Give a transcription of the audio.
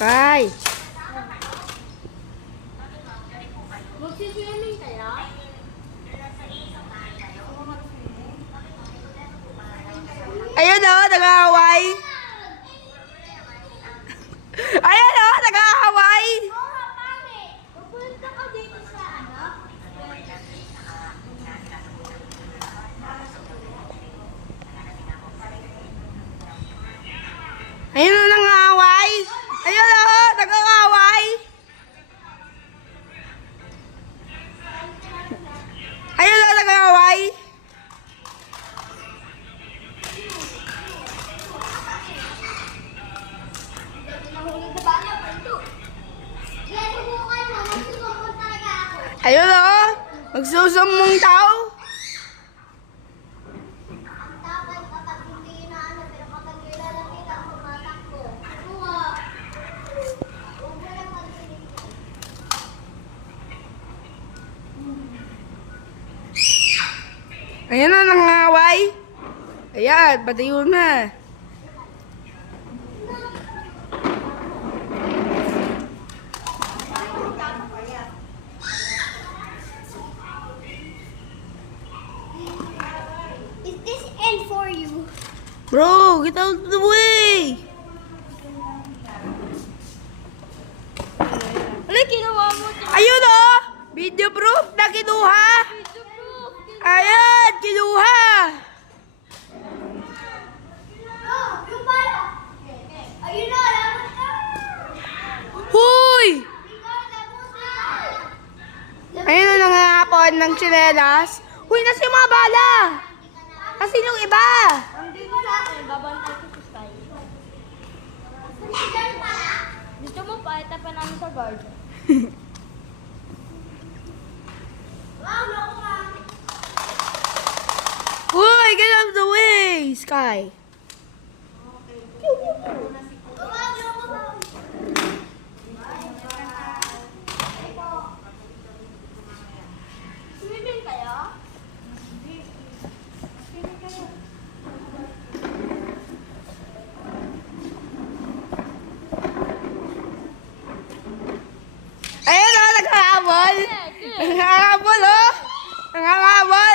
Kay. Magsiswimming kaya? Ayun o, nag-aaway. Ayun o, nag-aaway. Oo nga, pare. Pupunta ka dito sa ano? Ayun o, nag-aaway. Ayun o, nag-aaway. Ayun o, nag-aaway. Nahulog na ba na? Panto. Yan, subukan mo. Magsusumbong talaga ako. Ayun o, magsusumbong tao. Ang tapal kapag hindi na ano, pero kapag kilala kita, tumatakbo. Ano nga? Huwag mo lang mag-sinig. Ayun o, nang-aaway. Ayan, patayo na. Is this end for you? Bro, get out of the way. Ano ginawa mo? Ayun o, video proof na kinuha. Video proof. Ayan, kinuha. Oh, yung bala. Ayun na, laban ka. Huy! Ikaw, labos na. Ayun o, nangangapon ng tsinelas. Huy, nasa yung mga bala. Kasi yung iba. Andito sa akin, babantay ko sa sky. Gusto mo pa, itapan namin sa guard. Wow, naku ka. Huy, get out of the way, Sky. Wow, naku ka. Swimming kaya? Swimming kaya? Ayun o, nangangabol. Nangangabol o. Nangangabol.